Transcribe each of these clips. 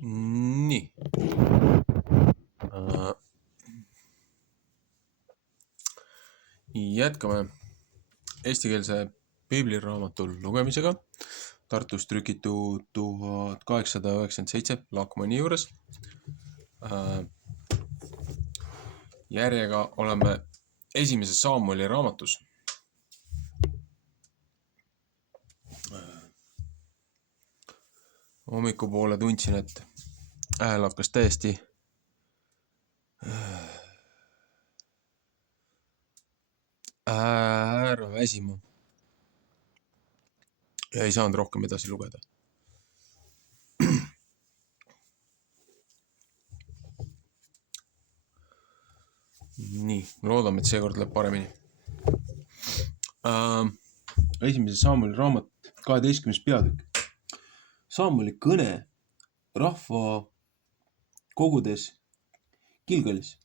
Nii. Jätkame eestikeelse piibliraamatu lugemisega. Tartus trükitud 1897 Laakmani juures. Järjega oleme esimeses Saamueli raamatus. Hommikupoole tundsin, et hääl hakkas täiesti ära väsima ja ei saanud rohkem edasi lugeda. Nii, loodame, et seekord läheb paremini. Esimese Saamueli raamat, 12. peatükk. Saamueli kõne rahva kogudes Gilgalis.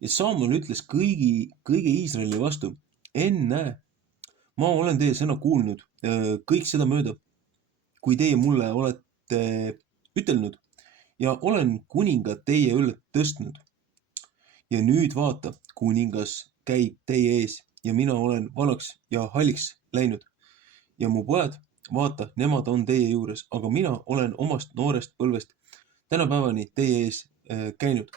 Ja Saamuel ütles kõige Iisraeli vastu, enne ma olen teie sõna kuulnud kõik seda mööda, kui teie mulle olete ütelnud ja olen kuninga teie üle tõstnud. Ja nüüd vaata, kuningas käib teie ees ja mina olen vanaks ja halliks läinud. Ja mu pojad, vaata, nemad on teie juures, aga mina olen omast noorest põlvest tänapäevani teie ees käinud.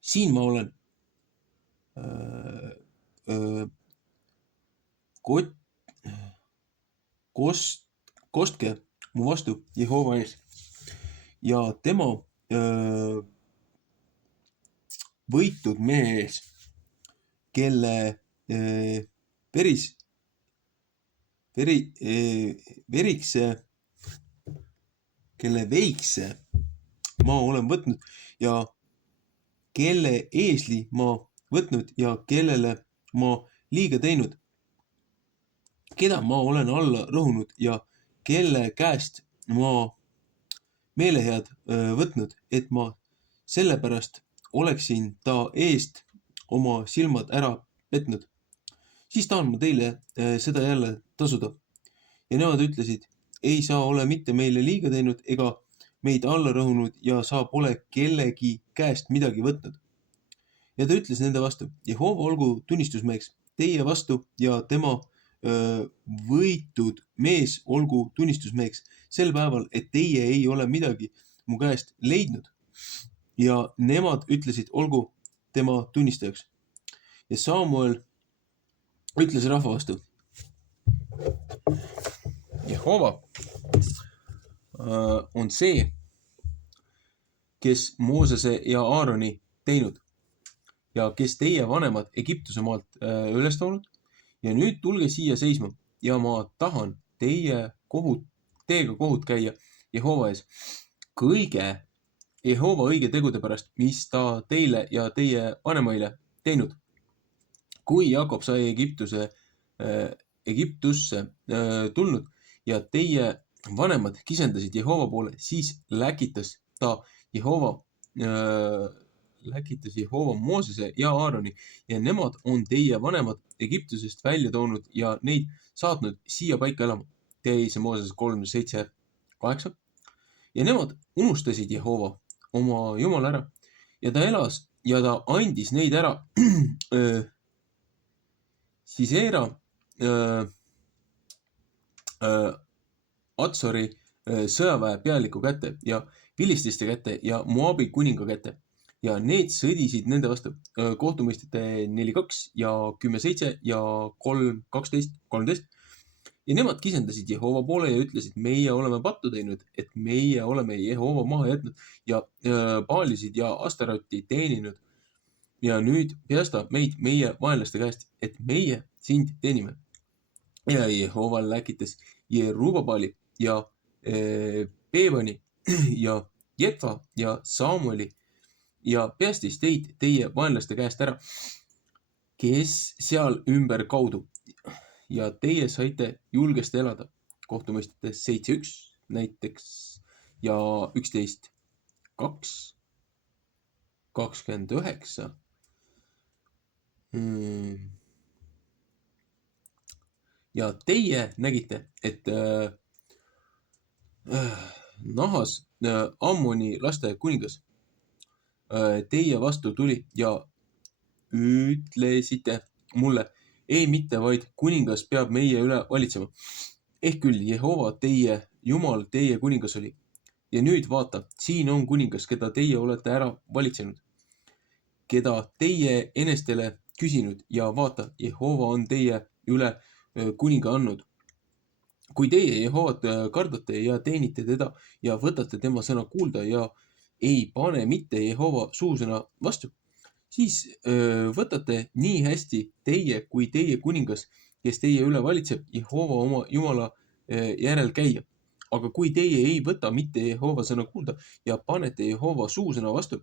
Siin ma olen. Kostke mu vastu Jehova ees ja tema võitud mehe ees, kelle veikse ma olen võtnud ja kelle eesli ma võtnud ja kellele ma liiga teinud, keda ma olen alla rõhunud ja kelle käest ma meelehead võtnud, et ma sellepärast oleksin ta eest oma silmad ära petnud. Siis tahan ma teile seda jälle tasuda. Ja nemad ütlesid, ei sa ole mitte meile liiga teinud ega meid alla rõhunud ja sa pole kellegi käest midagi võtnud. Ja ta ütles nende vastu, Jehova olgu tunnistusmeheks teie vastu ja tema võitud mees olgu tunnistusmeheks sel päeval, et teie ei ole midagi mu käest leidnud. Ja nemad ütlesid, olgu tema tunnistajaks. Ja Saamuel ütles rahva vastu, Jehova on see, kes Moosese ja Aaroni teinud ja kes teie vanemad Egiptuse maalt üles toonud. Ja nüüd tulge siia seisma ja ma tahan teiega kohut käia Jehova ees kõige Jehova õige tegude pärast, mis ta teile ja teie vanemaile teinud. Kui Jakob sai Egiptusse tulnud ja teie vanemad kisendasid Jehova poole, siis läkitas Jehova Moosese ja Aaroni ja nemad on teie vanemad Egiptusest välja toonud ja neid saatnud siia paika elama. Teise Mooses 3:7-8. Ja nemad unustasid Jehova oma Jumal ära ja ta elas ja ta andis neid ära Sisera Atsori sõjaväe pealiku kätte ja Filististe kätte ja Moabi kuninga kätte. Ja need sõdisid nende vastu kohtumõistete 4:2 ja 10:7 ja 3:12-13. Ja nemad kisendasid Jehova poole ja ütlesid, meie oleme pattu teinud, et meie oleme Jehova maha jätnud ja Baalisid ja Astarotti teeninud. Ja nüüd päästa meid meie vaenlaste käest, et meie sind teenime. Ja Jehova läkitas Jerubbaali ja Peebani ja Jetva ja Saamueli ja päästis teid teie vaenlaste käest ära, kes seal ümber kaudu. Ja teie saite julgesti elada. Kohtumõistete 7:1 näiteks ja 11:2, 29. Ja teie nägite, et Nahas, Ammoni laste kuningas, teie vastu tuli ja ütlesite mulle, ei mitte vaid kuningas peab meie üle valitsema. Ehk küll Jehova teie Jumal teie kuningas oli. Ja nüüd vaata, siin on kuningas, keda teie olete ära valitsenud, keda teie enestele küsinud ja vaata, Jehova on teie üle kuninga andnud. Kui teie Jehovat kardate ja teenite teda ja võtate tema sõna kuulda ja ei pane mitte Jehova suusõna vastu, siis võtate nii hästi teie kui teie kuningas, kes teie üle valitseb, Jehova oma Jumala järel käia. Aga kui teie ei võta mitte Jehova sõna kuulda ja panete Jehova suusõna vastu,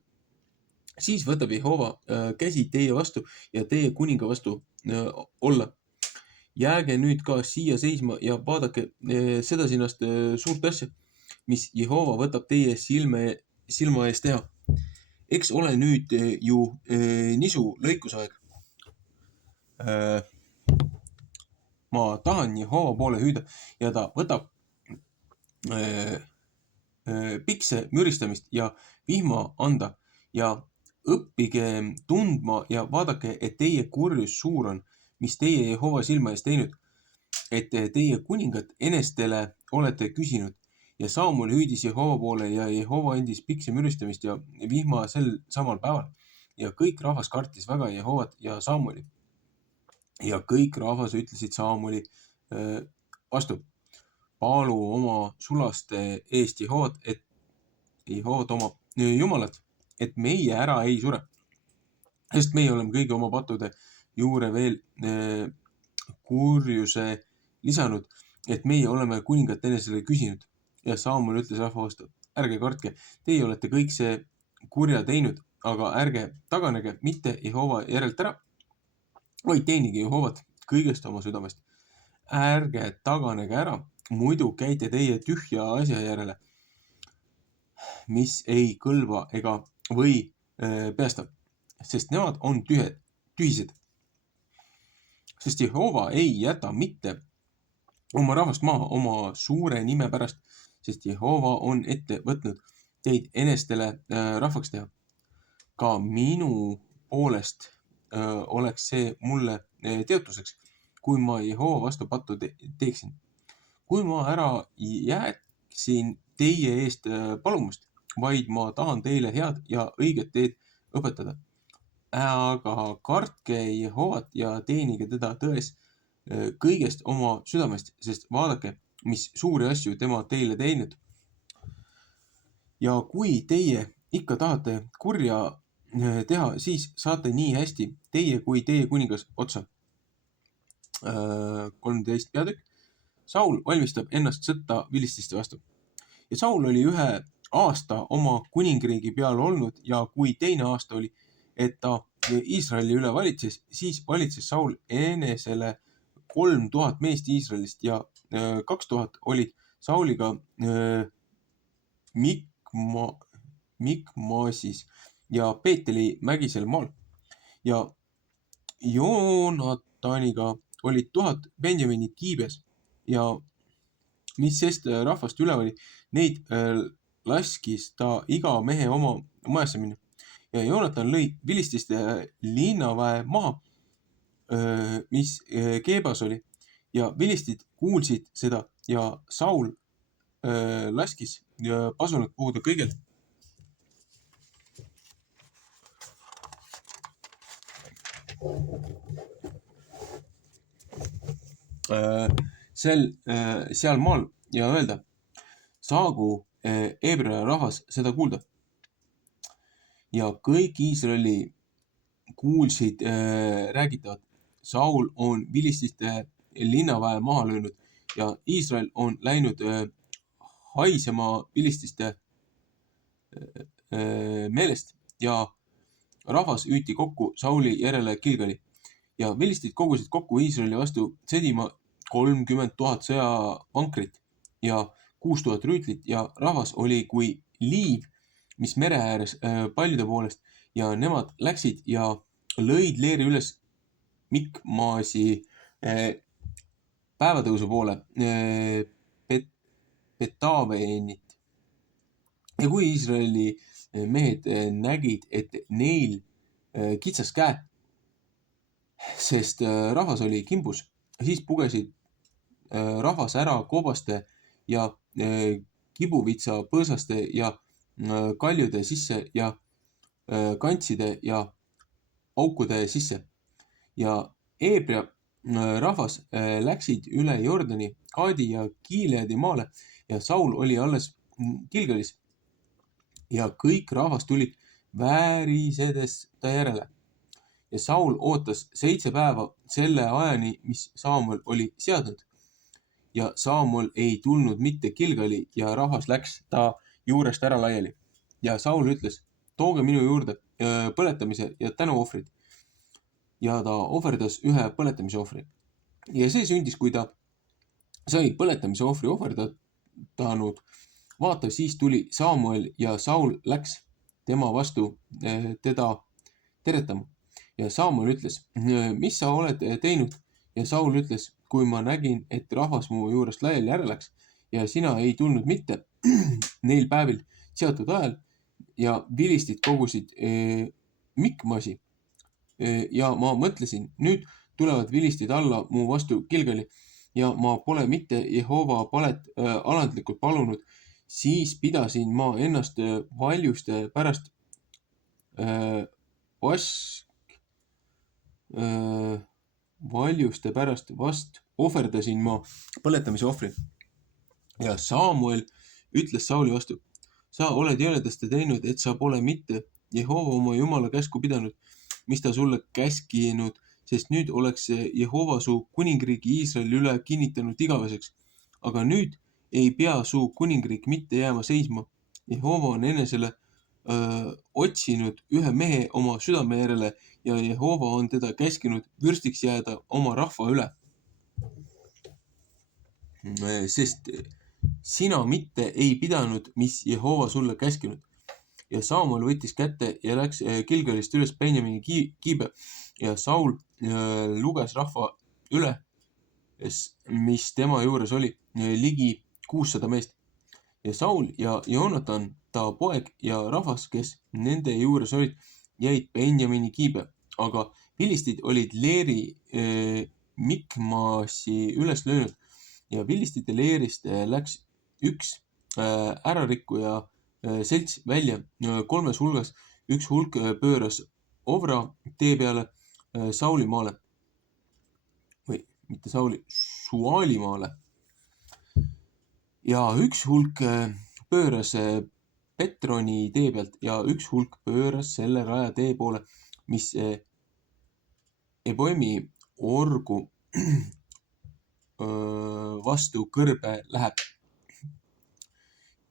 siis võtab Jehova käsi teie vastu ja teie kuninga vastu olla. Jääge nüüd ka siia seisma ja vaadake seda sinast suurt asja, mis Jehova võtab teie silma ees teha. Eks ole nüüd ju nisu lõikusaeg. Ma tahan Jehova poole hüüda ja ta võtab pikse müristamist ja vihma anda ja õppige tundma ja vaadake, et teie kurjus suur on, mis teie Jehova silma ees teinud, et teie kuningat enestele olete küsinud ja Saamul hüüdis Jehova poole ja Jehova andis pikse müristamist ja vihma sel samal päeval ja kõik rahvas kartis väga Jehovat ja Saamuli. Ja kõik rahvas ütlesid Saamuli vastu, paalu oma sulaste eest Jehovat, et Jehovat oma Jumalat, et meie ära ei sure. Sest meie oleme kõigi oma pattude juure veel kurjuse lisanud, et meie oleme kuningat enesele küsinud. Ja Saamul ütles rahva vastu, ärge kartke, teie olete kõik see kurja teinud, aga ärge taganege mitte Jehova järelt ära, vaid teenige Jehovat kõigest oma südamest. Ärge taganege ära, muidu käite teie tühja asja järele, mis ei kõlba ega või päästa, sest nemad on tühised. Sest Jehova ei jäta mitte oma rahvast maha oma suure nime pärast, sest Jehova on ette võtnud teid enestele rahvaks teha. Ka minu poolest oleks see mulle teotuseks, kui ma Jehova vastu pattu teeksin. Kui ma ära jääksin teie eest palumast, vaid ma tahan teile head ja õiget teed õpetada. Aga kartke Jehovat ja teenige teda tões kõigest oma südamest, sest vaadake, mis suuri asju tema teile teinud. Ja kui teie ikka tahate kurja teha, siis saate nii hästi teie kui teie kuningas otsa. 13 peatükk. Saul valmistab ennast sõtta vilististe vastu. Ja Saul oli 1 aasta oma kuningriigi peal olnud ja kui teine aasta oli, et ta Iisraeli üle valitses, siis valitses Saul enesele 3000 meest Iisraelist ja 2000 olid Sauliga Mikmasis ja Peeteli mägisel maal. Ja Joonataniga olid 1000 Benjamini Kiibes ja mis sest rahvast üle oli, neid laskis ta iga mehe oma majasse minna. Ja Joonatan lõi vilististe linnaväe maha, mis Keebas oli ja vilistid kuulsid seda ja Saul laskis pasunad puhuda kõigelt. Seal maal ja öelda, saagu Eebrea rahvas seda kuulda. Ja kõik Iisraeli kuulsid räägitavat, Saul on vilististe linnaväe maha löönud ja Iisrael on läinud haisema vilististe meelest ja rahvas hüüti kokku Sauli järele Gilgali ja vilistid kogusid kokku Iisraeli vastu sõdima 30 000 sõjavankrit ja 6000 rüütlit ja rahvas oli kui liiv, mis mere ääres paljude poolest ja nemad läksid ja lõid leeri üles Mikmasi päevatõusu poole Betaveenit ja kui Iisraeli mehed nägid, et neil kitsas käe, sest rahvas oli kimbus, siis pugesid rahvas ära kobaste ja kibuvitsa põõsaste ja kaljude sisse ja kantside ja aukude sisse. Ja Eebria rahvas läksid üle Jordani, Gaadi ja Gileadi maale ja Saul oli alles Gilgalis ja kõik rahvas tulid väärisedes ta järele. Ja Saul ootas 7 päeva selle ajani, mis Saamuel oli seadnud. Ja Saamuel ei tulnud mitte Gilgali ja rahvas läks ta juurest ära laiali. Ja Saul ütles, tooge minu juurde põletamise ja tänuohvrid. Ja ta ohverdas ühe põletamise ohvri. Ja see sündis, kui ta sai põletamise ohvri ohverdanud. Vaata, siis tuli Saamuel ja Saul läks tema vastu teda teretama. Ja Saamuel ütles, mis sa oled teinud? Ja Saul ütles, kui ma nägin, et rahvas mu juurest laiali ära läks ja sina ei tulnud mitte neil päevil seatud ajal ja vilistid kogusid Mikmasi. Ja ma mõtlesin, nüüd tulevad vilistid alla mu vastu Gilgali ja ma pole mitte Jehova palet alandlikult palunud, siis pidasin ma ennast valjuste pärast vast ohverdasin ma põletamise ohvri. Ja Saamuel ütles Sauli vastu, sa oled jäledasti teinud, et sa pole mitte Jehova oma Jumala käsku pidanud, mis ta sulle käskinud, sest nüüd oleks Jehova su kuningriigi Iisraeli üle kinnitanud igaveseks. Aga nüüd ei pea su kuningriik mitte jääma seisma. Jehova on enesele otsinud ühe mehe oma südame järele ja Jehova on teda käskinud vürstiks jääda oma rahva üle. Sest sina mitte ei pidanud, mis Jehova sulle käskinud. Ja Saamuel võttis kätte ja läks Gilgalist üles Benjamini kiibe ja Saul luges rahva üle, mis tema juures oli, ligi 600 meest. Ja Saul ja Joonatan, ta poeg ja rahvas, kes nende juures olid, jäid Benjamini kiibe, aga vilistid olid leeri Mikmasi üles löönud ja vilistite leerist läks üks ärarikkuja selts välja 3 hulgas. Üks hulk pööras Ovra tee peale Sauli maale või mitte Sauli, Suali maale. Ja üks hulk pööras Petroni tee pealt ja üks hulk pööras selle raja tee poole, mis Eboimi orgu vastu kõrbe läheb.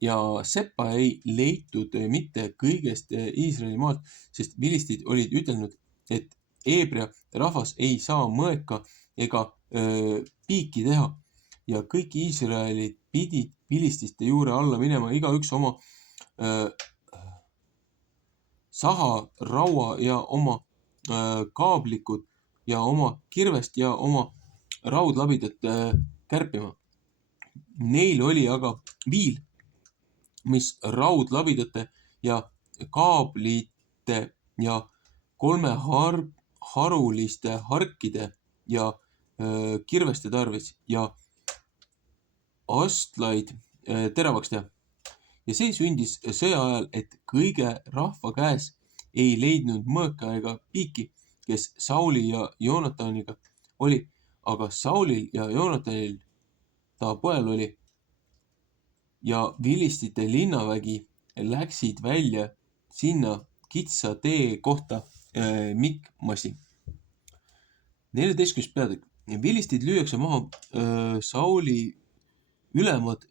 Ja Seppa ei leitud mitte kõigest Iisraeli maalt, sest vilistid olid ütelnud, et Eebria rahvas ei saa mõeka ega piiki teha. Ja kõik Iisraelid pidid vilististe juure alla minema, igaüks oma saha, raua ja oma kaablikud ja oma kirvest ja oma raudlabidat kärpima. Neil oli aga viil, mis raudlabidate ja kaablite ja 3 haruliste harkide ja kirveste tarvis ja astlaid teravaks teha. Ja see sündis sõja ajal, et kõige rahva käes ei leidnud mõõka ega piiki, kes Sauli ja Joonataniga oli, aga Saulil ja Joonatanil ta poel oli. Ja vilistite linnavägi läksid välja sinna kitsa tee kohta Mikmasi. 14. peatükk. Vilistid lüüakse maha Sauli ülemad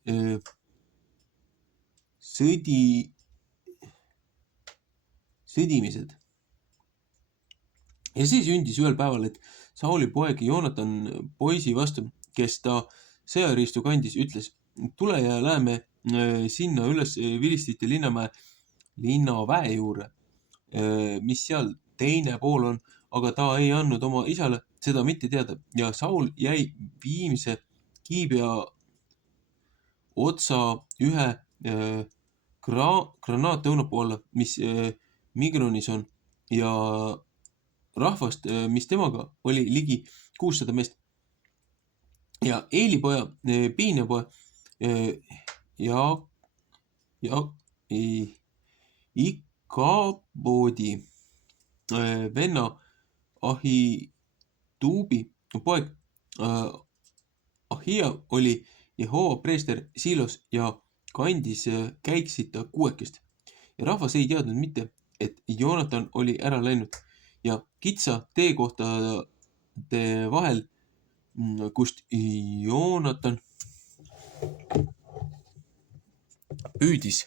sõdimised. Ja see sündis ühel päeval, et Sauli poeg Joonatan poisi vastu, kes ta sõjariistu kandis, ütles, tule ja läheme sinna üles vilistite linnaväe juurde, mis seal teine pool on, aga ta ei andnud oma isale seda mitte teada. Ja Saul jäi viimse kiibea otsa ühe granaat õunapoole, mis Migronis on ja rahvast, mis temaga oli ligi 600 meest. Ja Eelipoja, Piinepoja ja Ikaboodi venna Ahituubi poeg Ahia oli Jehova preester Siilos ja kandis käiksita kuuekest. Ja rahvas ei teadnud mitte, et Joonatan oli ära läinud ja kitsa teekohtade vahel, kust Joonatan püüdis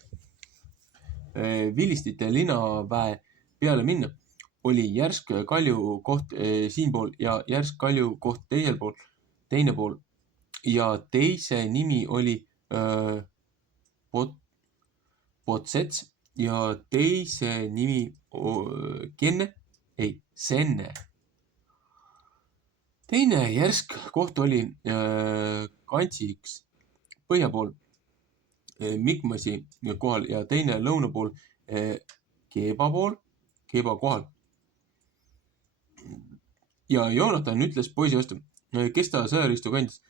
vilistite linnaväe peale minna, oli järsk kalju koht siinpool ja järsk kalju koht teine pool. Ja teise nimi oli Potsets ja teise nimi Senne. Teine järsk koht oli Kantsiks põhja pool Mikmasi kohal ja teine lõuna pool Keeba kohal. Ja Joonatan ütles poisi vastu, kes ta sõjariistu kandis.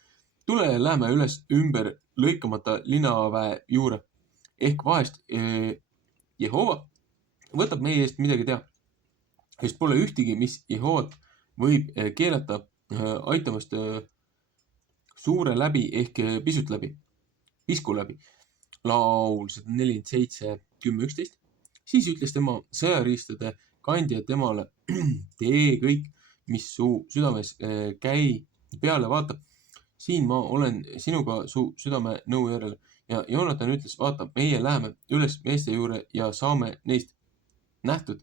Tule lähme üles ümber lõikamata linnaväe juure. Ehk vahest Jehova võtab meie eest midagi teha. Sest pole ühtegi, mis Jehovat võib keelata aitamast suure läbi ehk pisut läbi, pisku läbi. Laul 147, 10-11. Siis ütles tema sõjariistade kandja temale, tee kõik, mis su südames käi peale, vaata. Siin ma olen sinuga su südame nõu järele. Ja Joonatan ütles, vaata, meie läheme üles meeste juurde ja saame neist nähtud,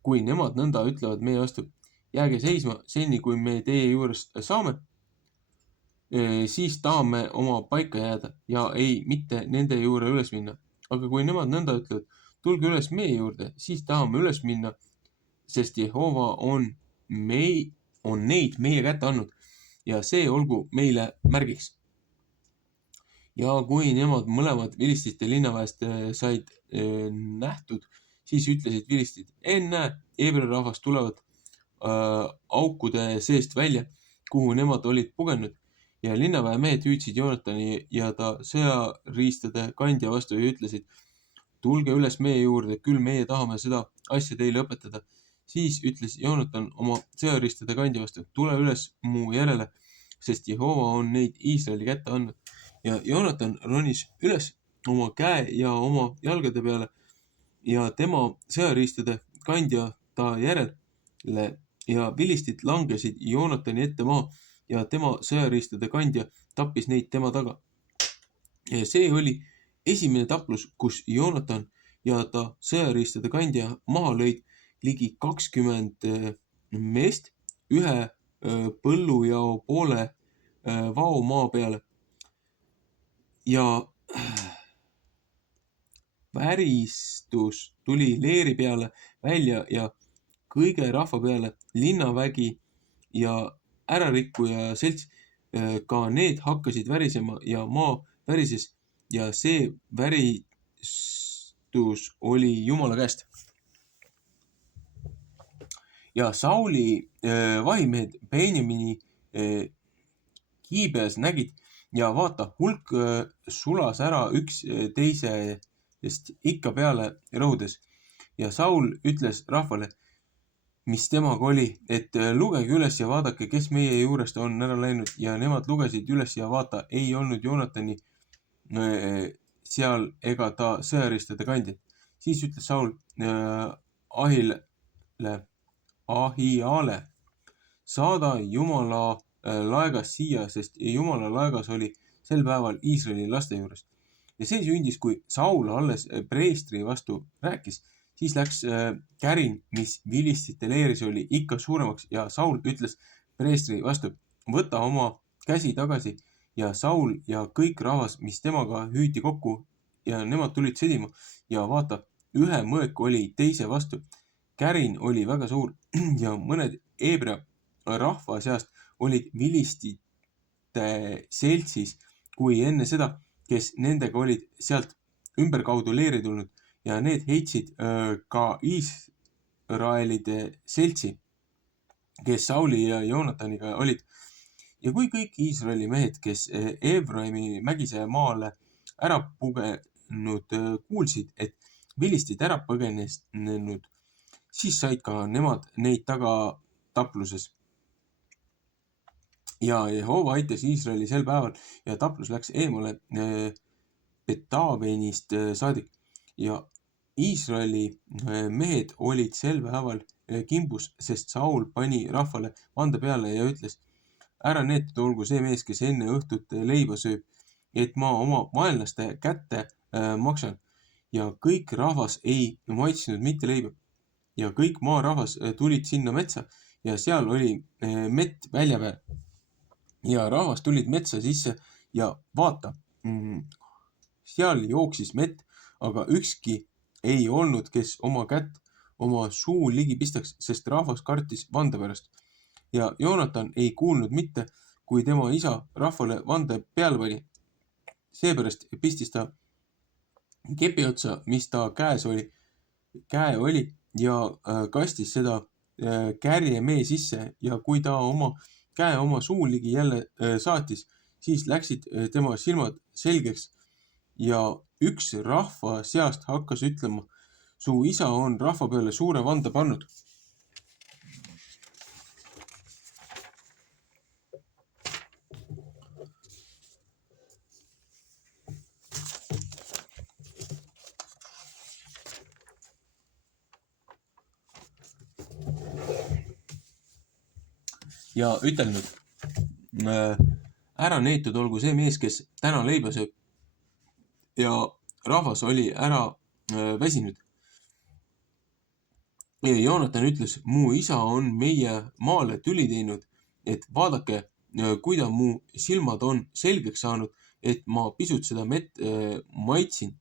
kui nemad nõnda ütlevad meie vastu. Jääge seisma seni, kui me teie juures saame. Siis tahame oma paika jääda ja ei mitte nende juurde üles minna. Aga kui nemad nõnda ütlevad, tulge üles meie juurde, siis tahame üles minna, sest Jehova on neid meie kätte andnud ja see olgu meile märgiks. Ja kui nemad mõlemad vilististe linnaväest said nähtud, siis ütlesid vilistid, ennäe, Heebrea rahvas tulevad aukude seest välja, kuhu nemad olid pugenud. Ja linnaväe mehed hüüdsid Joonatani ja ta sõjariistade kandja vastu ja ütlesid, tulge üles meie juurde, küll meie tahame seda asja teile õpetada. Siis ütles Joonatan oma sõjariistade kandja vastu, tule üles mu järele, sest Jehova on neid Iisraeli kätte andnud. Ja Joonatan ronis üles oma käe ja oma jalgade peale ja tema sõjariistade kandja ta järele ja vilistid langesid Joonatani ette maha ja tema sõjariistade kandja tappis neid tema taga. Ja see oli esimene taplus, kus Joonatan ja ta sõjariistade kandja maha lõid ligi 20 meest ühe põllujao poole vao maa peale. Ja väristus tuli leeri peale välja ja kõige rahva peale, linnavägi ja ärarikkuja selts, ka need hakkasid värisema ja maa värises ja see väristus oli Jumala käest. Ja Sauli vahimehed Benjamini Giibeas nägid ja vaata, hulk sulas ära üks teisest ikka peale rõhudes. Ja Saul ütles rahvale, mis temaga oli, et lugege üles ja vaadake, kes meie juurest on ära läinud. Ja nemad lugesid üles ja vaata, ei olnud Joonatani seal ega ta sõjariistade kandjad. Siis ütles Saul Ahiale, saada Jumala laegas siia, sest Jumala laegas oli sel päeval Iisraeli laste juures. Ja see sündis, kui Saul alles preestri vastu rääkis, siis läks kärin, mis vilistite leeris oli, ikka suuremaks ja Saul ütles preestri vastu, võta oma käsi tagasi. Ja Saul ja kõik rahvas, mis temaga hüüti kokku ja nemad tulid sõdima ja vaata, ühe mõõk oli teise vastu. Kärin oli väga suur ja mõned Heebrea rahva seast olid vilistite seltsis kui enne seda, kes nendega olid sealt ümberkaudu leeri tulnud ja need heitsid ka Iisraelide seltsi, kes Sauli ja Joonataniga olid. Ja kui kõik Iisraeli mehed, kes Efraimi mägise maale ära pugenud kuulsid, et vilistid ära põgenenud, siis said ka nemad neid taga tapluses. Ja Jehova aitas Iisraeli sel päeval ja taplus läks eemale Betaavenist saadik. Ja Iisraeli mehed olid sel päeval kimbus, sest Saul pani rahvale vande peale ja ütles: ära neetud olgu see mees, kes enne õhtut leiba sööb, et ma oma vaenlaste kätte maksan. Ja kõik rahvas ei maitsnud mitte leiba. Ja kõik maarahvas tulid sinna metsa ja seal oli mett välja peal. Ja rahvas tulid metsa sisse ja vaata, seal jooksis mett, aga ükski ei olnud, kes oma kätt oma suu ligi pistaks, sest rahvas kartis vande pärast. Ja Joonatan ei kuulnud mitte, kui tema isa rahvale vande peale pani. Seepärast pistis ta kepi otsa, mis ta käe oli ja kastis seda kärje mee sisse ja kui ta oma käe oma suu ligi jälle saatis, siis läksid tema silmad selgeks ja üks rahva seast hakkas ütlema: su isa on rahva peale suure vande pannud. Ja ütelnud: ära neetud olgu see mees, kes täna leiba sööb. Ja rahvas oli ära väsinud. Ja Joonatan ütles: mu isa on meie maale tüli teinud, et vaadake, kuida mu silmad on selgeks saanud, et ma pisut seda mett maitsin.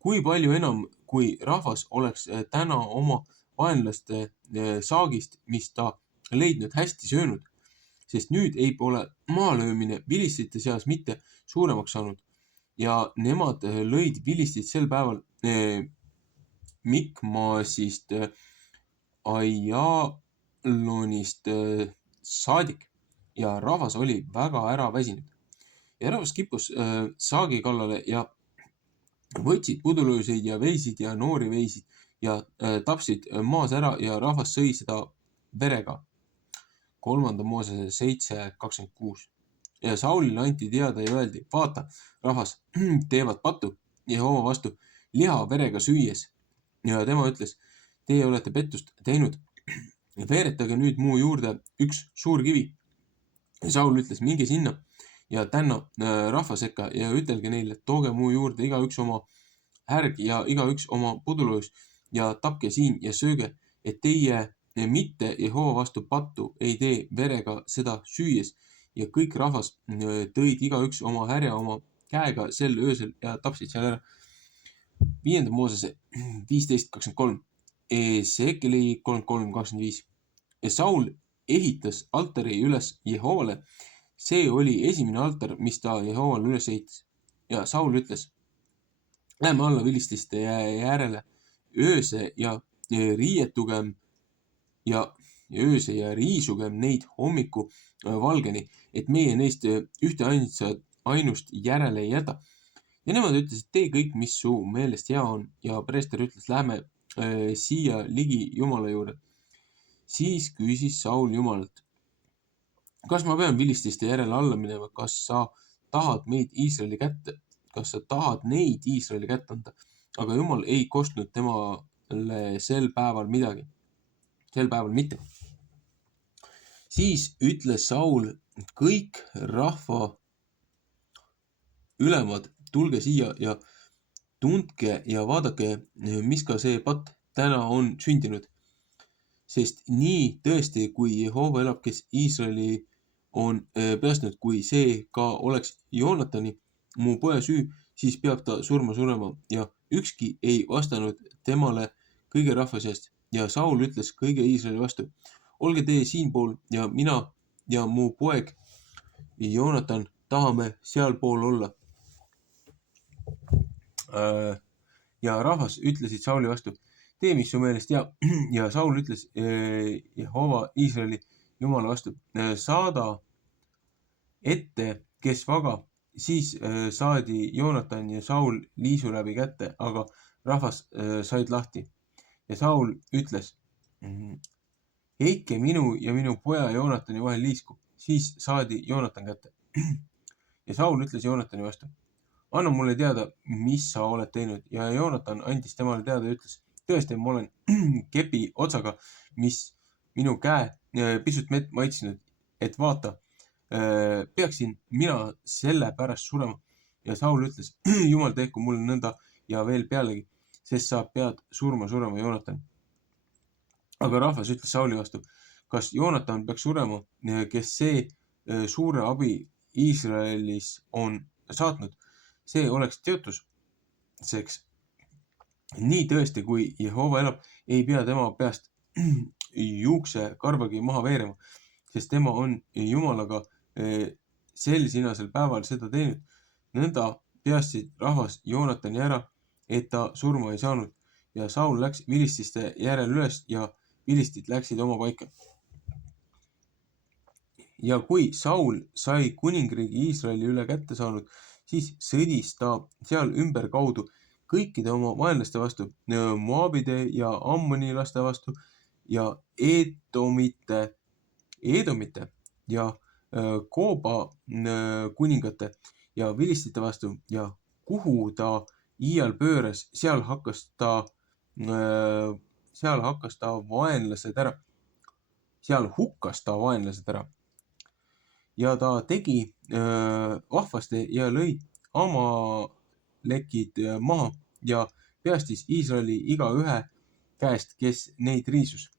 Kui palju enam, kui rahvas oleks täna oma vaenlaste saagist, mis ta leidnud, hästi söönud, sest nüüd ei pole maalöömine vilistite seas mitte suuremaks saanud. Ja nemad lõid vilistid sel päeval Mikmasist Aijalonist saadik ja rahvas oli väga ära väsinud. Ja rahvas kippus saagi kallale ja võtsid pudulööseid ja veisid ja noori veisid ja tapsid maas ära ja rahvas sõi seda verega. 3. Moosese 7:26. Ja Saulile anti teada ja öeldi: vaata, rahvas teevad pattu Jehova vastu liha verega süües. Ja tema ütles: teie olete pettust teinud. Veeretage nüüd mu juurde üks suur kivi. Ja Saul ütles: minge sinna ja tänna rahva sekka ja ütelge neile: tooge mu juurde igaüks oma härg ja igaüks oma pudulöös ja tapke siin ja sööge, et teie mitte Jehova vastu pattu ei tee verega seda süües. Ja kõik rahvas tõid igaüks oma härja oma käega sel öösel ja tapsid seal ära. 5. Moosese 15:23. Esekeli 33:25. Ja Saul ehitas altari üles Jehovale. See oli esimene altar, mis ta Jehovale üles ehitas. Ja Saul ütles: lähme alla vilististe järele ööse ja riietugem ja ööse ja riisugem neid hommiku valgeni, et meie neist ühte ainust järele ei jäta. Ja nemad ütlesid: tee kõik, mis su meelest hea on. Ja preester ütles: lähme siia ligi Jumala juurde. Siis küsis Saul Jumalalt: kas ma pean vilististe järele alla minema? Kas sa tahad neid Iisraeli kätte anda? Aga Jumal ei kostnud temale sel päeval mitte. Siis ütles Saul: kõik rahva ülemad, tulge siia ja tundke ja vaadake, mis ka see patt täna on sündinud. Sest nii tõesti, kui Jehova elab, kes Iisraeli on päästnud, kui see ka oleks Joonatani, mu poja süü, siis peab ta surema. Ja ükski ei vastanud temale kõige rahva seast. Ja Saul ütles kõige Iisraeli vastu: olge tee siinpool ja mina ja mu poeg Joonatan tahame sealpool olla. ja rahvas ütlesid Sauli vastu, tee, mis su meelest hea. Ja Saul ütles Jehova Iisraeli Jumala vastu, saada ette, kes vaga. Siis saadi Joonatan ja Saul liisu läbi kätte, aga rahvas said lahti. Ja Saul ütles, heike minu ja minu poja Joonatani vahel liisku. Siis saadi Joonatan kätte. Ja Saul ütles Joonatani vastu, anna mulle teada, mis sa oled teinud. Ja Joonatan andis temale teada ja ütles, tõesti, ma olen kepi otsaga, mis minu käe pisut mett maitsnud, et vaata, peaksin mina selle pärast surema. Ja Saul ütles, Jumal tehku mulle nõnda ja veel pealegi, sest sa pead surma Joonatan. Aga rahvas ütles Sauli vastu, kas Joonatan peaks surema, kes see suure abi Iisraelis on saatnud? See oleks teotuseks. Nii tõesti, kui Jehova elab, ei pea tema peast juukse karvagi maha veerema, sest tema on Jumalaga sel sinasel päeval seda teinud. Nõnda peastsid rahvas Joonatani ära, et ta surma ei saanud. Ja Saul läks vilististe järel üles ja vilistid läksid oma paika. Ja kui Saul sai kuningriigi Iisraeli üle kätte saanud, siis sõdis ta seal ümberkaudu kõikide oma vaenlaste vastu, Moabide ja Ammoni laste vastu ja Eedomite ja Kooba kuningate ja vilistite vastu ja kuhu ta iial pööras, seal hakkas ta vaenlased ära. Seal hukkas ta vaenlased ära. Ja ta tegi vahvasti ja lõi Amalekid maha ja peastis Iisraeli igaühe käest, kes neid riisus.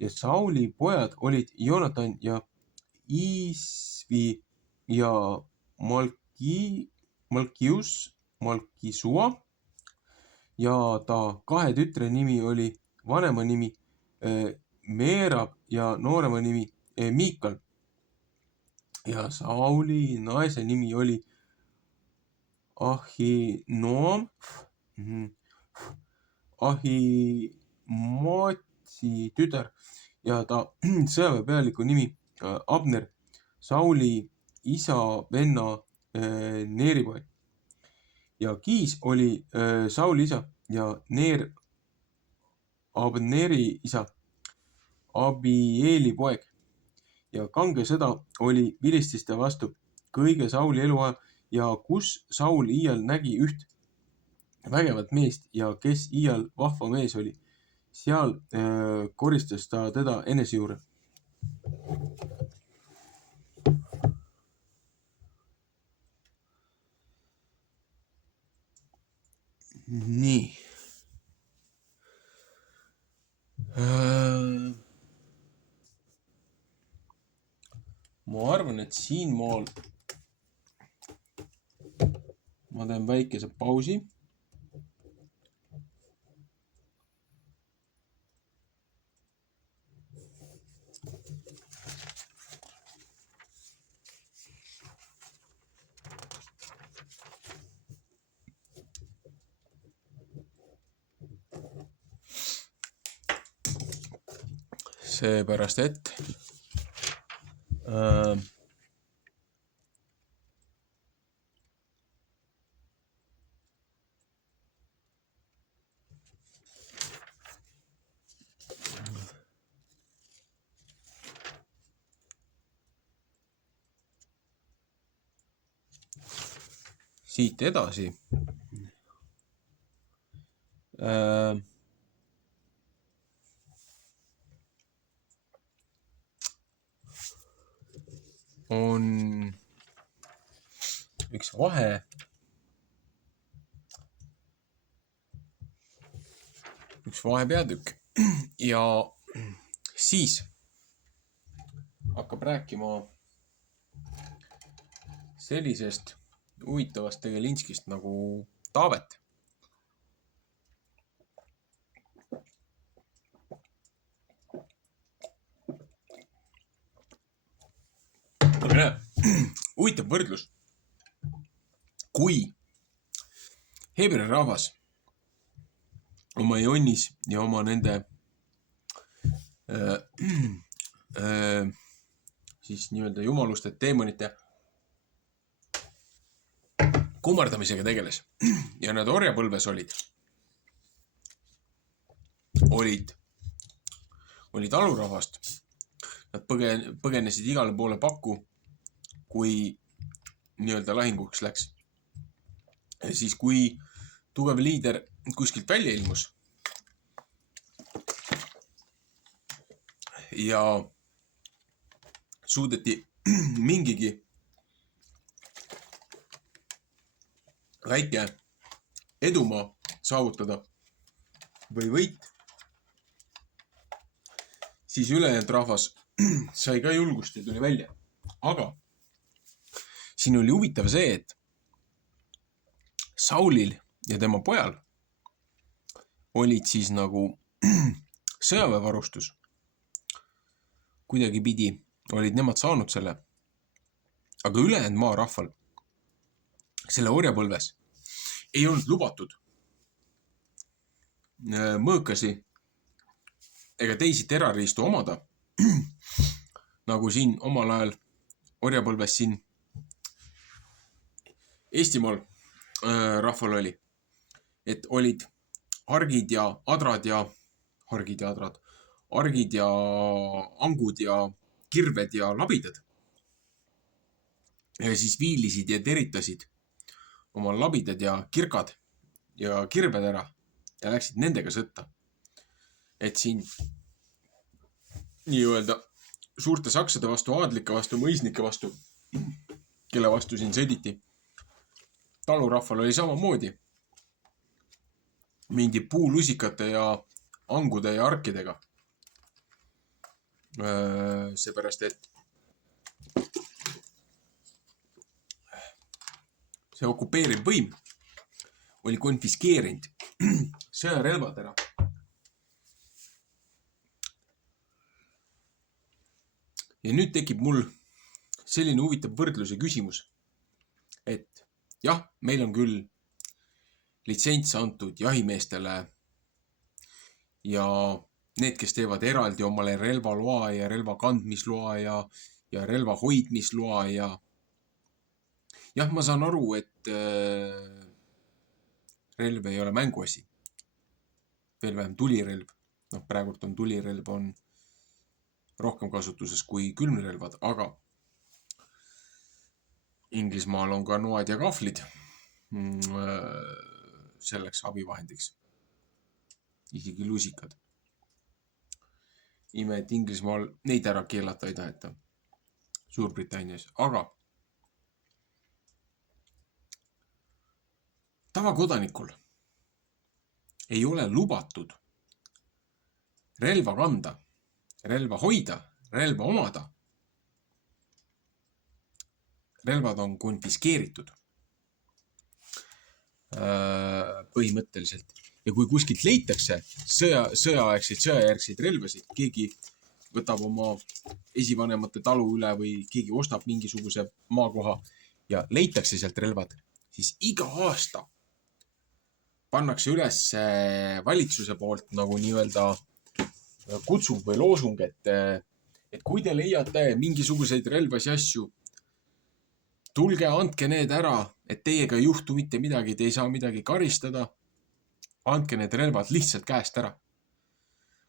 Ja Sauli pojad olid Joonatan ja Isvi ja Malkisua ja ta kahe tütre nimi oli vanema nimi Meerab ja noorema nimi Miikal. Ja Sauli naise nimi oli Ahimaatsi tütar ja ta sõjaväepealiku nimi Abner, Sauli isa venna Neeri poeg. Ja Kiis oli Sauli isa ja Neer Abneri isa, Abieli poeg. Ja kange sõda oli vilististe vastu kõige Sauli eluaja ja kus Saul iial nägi üht vägevat meest ja kes iial vahva mees oli, seal koristas ta teda enese juurde. Nii. Ma arvan, et siin maal ma teen väikese pausi. Seepärast, et siit edasi on üks vahepeatükk ja siis hakkab rääkima sellisest huvitavast tegelinskist nagu Taavet. Aga näe, huvitav võrdlus. Kui Heebrea rahvas oma jonnis ja oma nende siis nii-öelda jumaluste, teemonite kummardamisega tegeles. Ja nad orjapõlves olid alurahvast. Nad põgenesid igale poole pakku, kui nii-öelda lahinguks läks. Ja siis, kui tugev liider kuskilt välja ilmus ja suudeti mingigi väike edumaa saavutada või võit, siis ülejäänud rahvas sai ka julgust ja tuli välja. Aga siin oli huvitav see, et Saulil ja tema pojal olid siis nagu sõjaväevarustus. Kuidagi pidi olid nemad saanud selle. Aga ülejäänud maarahval selle orjapõlves ei olnud lubatud mõõkasi ega teisi terariistu omada, nagu siin omal ajal orjapõlves siin Eestimaal rahval oli, et olid argid ja adrad ja argid ja angud ja kirved ja labidad. Ja siis viilisid ja teritasid oma labidad ja kirkad ja kirved ära ja läksid nendega sõtta. Et siin nii-öelda suurte saksade vastu, aadlike vastu, mõisnike vastu, kelle vastu siin sõditi. Talurahval oli samamoodi. Mindi puulusikate ja angude ja arkidega. Seepärast, et see okupeeriv võim oli konfiskeerinud sõjarelvad ära. Ja nüüd tekib mul selline huvitav võrdluse küsimus, et jah, meil on küll litsents antud jahimeestele ja need, kes teevad eraldi omale relvaloa ja relva kandmisloa ja relva hoidmisloa ja jah, ma saan aru, et relv ei ole mänguasi. Veel vähem tulirelv. Praegult on tulirelv on rohkem kasutuses kui külmrelvad, aga Inglismaal on ka noad ja kahvlid selleks abivahendiks. Isegi lusikad. Ime, et Inglismaal neid ära keelata ei taheta. Suurbritannias. Aga tavakodanikul ei ole lubatud relva kanda, relva hoida, relva omada. Relvad on konfiskeeritud põhimõtteliselt. Ja kui kuskilt leitakse sõjajärgseid relvasid, keegi võtab oma esivanemate talu üle või keegi ostab mingisuguse maakoha ja leitakse sealt relvad, siis iga aasta pannakse üles valitsuse poolt nagu nii-öelda kutsung või loosung, et kui te leiate mingisuguseid relvasi asju, tulge, andke need ära, et teiega ei juhtu mitte midagi, te ei saa midagi karistada. Andke need relvad lihtsalt käest ära.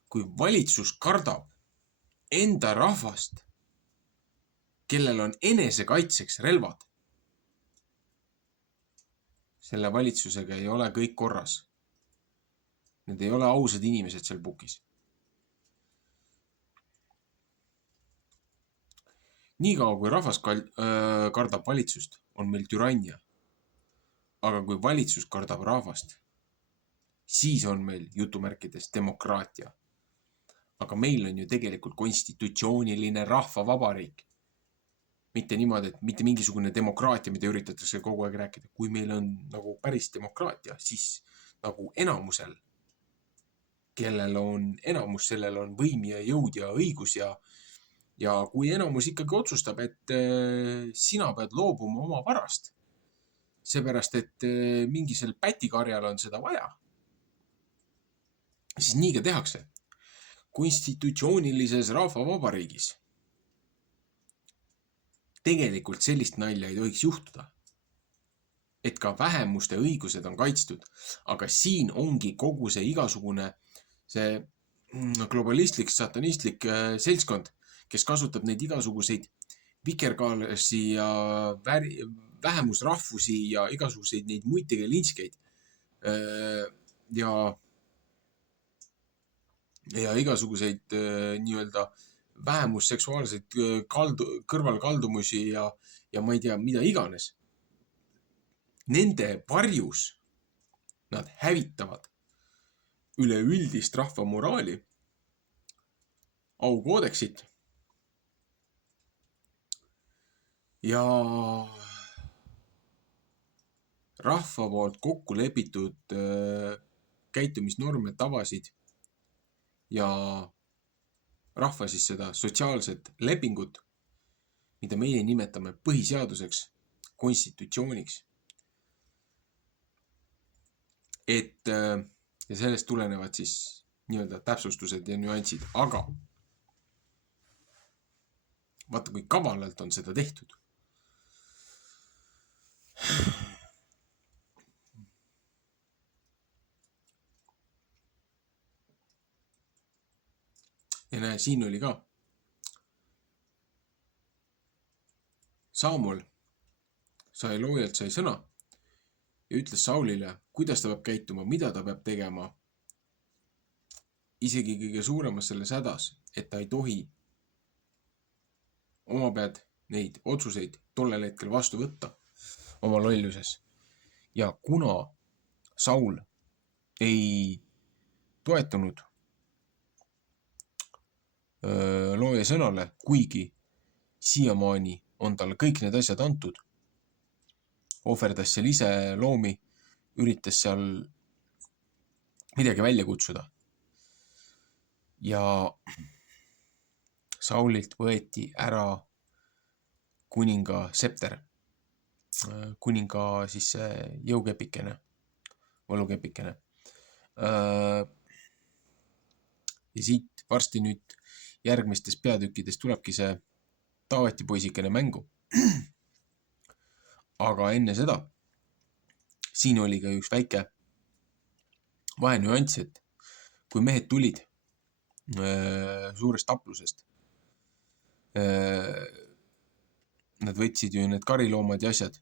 Kui valitsus kardab enda rahvast, kellel on enesekaitseks relvad, selle valitsusega ei ole kõik korras. Need ei ole ausad inimesed seal pukis. Niikaua kui rahvas kardab valitsust, on meil türannia. Aga kui valitsus kardab rahvast, siis on meil jutumärkides demokraatia. Aga meil on ju tegelikult konstitutsiooniline rahvavabariik. Mitte niimoodi, et mitte mingisugune demokraatia, mida üritatakse kogu aeg rääkida. Kui meil on nagu päris demokraatia, siis nagu enamusel, kellel on enamus, sellel on võim ja jõud ja õigus ja kui enamus ikkagi otsustab, et sina pead loobuma oma varast, seepärast, et mingisel pätikarjal on seda vaja, siis nii ka tehakse. Konstitutsioonilises rahvavabariigis tegelikult sellist nalja ei tohiks juhtuda, et ka vähemuste õigused on kaitstud, aga siin ongi kogu see igasugune see globalistlik, satanistlik seltskond, kes kasutab neid igasuguseid vikerkaarlasi ja vähemusrahvusi ja igasuguseid neid muitega linskeid ja igasuguseid nii-öelda vähemusseksuaalseid kõrvalkaldumusi ja ma ei tea, mida iganes. Nende varjus nad hävitavad üleüldist rahvamoraali, aukoodeksit ja rahva poolt kokku lepitud käitumisnorme, tavasid ja rahva siis seda sotsiaalset lepingut, mida meie nimetame põhiseaduseks, konstitutsiooniks. Ja sellest tulenevad siis nii-öelda täpsustused ja nüansid, aga vaata, kui kavalalt on seda tehtud. Ja näe, siin oli ka. Samuel sai loojalt sai sõna ja ütles Saulile, kuidas ta peab käituma, mida ta peab tegema. Isegi kõige suuremas selles hädas, et ta ei tohi oma pead neid otsuseid tollel hetkel vastu võtta oma lolluses. Ja kuna Saul ei toetunud looja sõnale, kuigi siiamaani on talle kõik need asjad antud, ohverdas seal ise loomi, üritas seal midagi välja kutsuda. Ja Saulilt võeti ära kuninga septer, kuninga siis jõukepikene, võlukepikene. Ja siit varsti nüüd järgmistes peatükkides tulebki see Taaveti poisikene mängu. Aga enne seda, siin oli ka üks väike vahenüanss, et kui mehed tulid suurest taplusest, nad võtsid ju need kariloomad ja asjad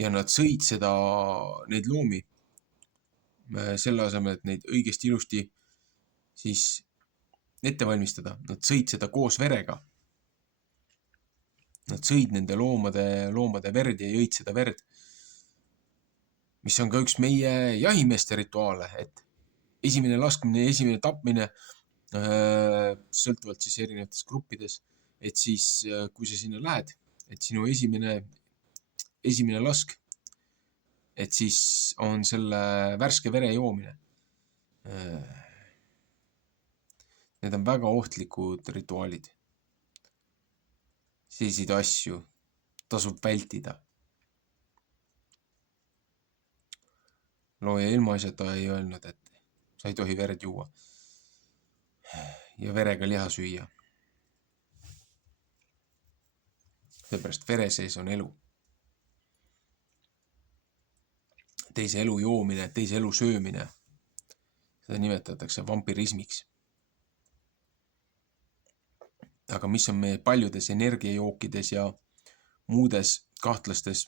ja nad sõid neid loomi selle asemel, et neid õigesti ilusti siis ette valmistada. Nad sõid seda koos verega. Nad sõid nende loomade verd ja jõid seda verd, mis on ka üks meie jahimeeste rituaale, et esimene laskmine ja esimene tapmine sõltuvalt siis erinevates gruppides, et siis kui sa sinna lähed, et sinu esimene lask, et siis on selle värske vere joomine. Need on väga ohtlikud rituaalid. Selliseid asju tasub vältida. Looja ilmaasjata ei öelnud, et sa ei tohi verd juua ja verega liha süüa. Seepärast vere sees on elu. Teise elu joomine, teise elu söömine, seda nimetatakse vampirismiks. Aga mis on meie paljudes energiajookides ja muudes kahtlastes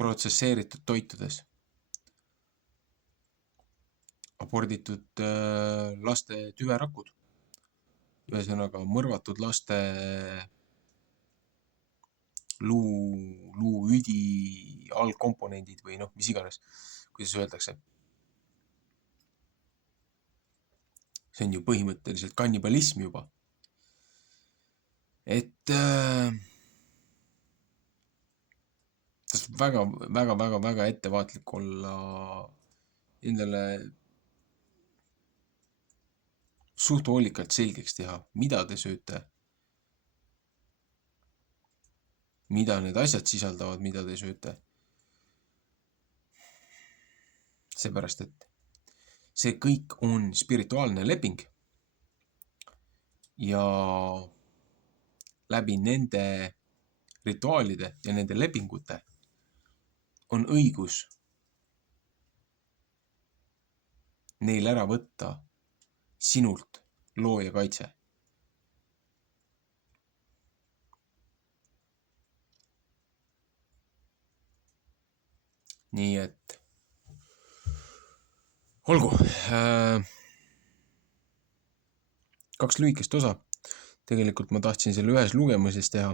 protsesseeritud toitudes? Aborditud laste tüverakud, ühesõnaga mõrvatud laste luuüdi algkomponendid või mis iganes, kuidas öeldakse. See on ju põhimõtteliselt kannibalism juba. Et tasub väga ettevaatlik olla, endale suht hoolikalt selgeks teha, mida te sööte mida need asjad sisaldavad, mida te sööte. Seepärast, et see kõik on spirituaalne leping ja läbi nende rituaalide ja nende lepingute on õigus neil ära võtta sinult looja kaitse. Nii et olgu, 2 lühikest osa. Tegelikult ma tahtsin selle ühes lugemises teha,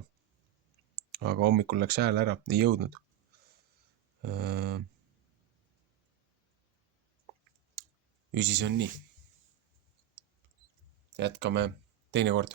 aga hommikul läks hääl ära, ei jõudnud. Ju siis on nii. Jätkame teinekord.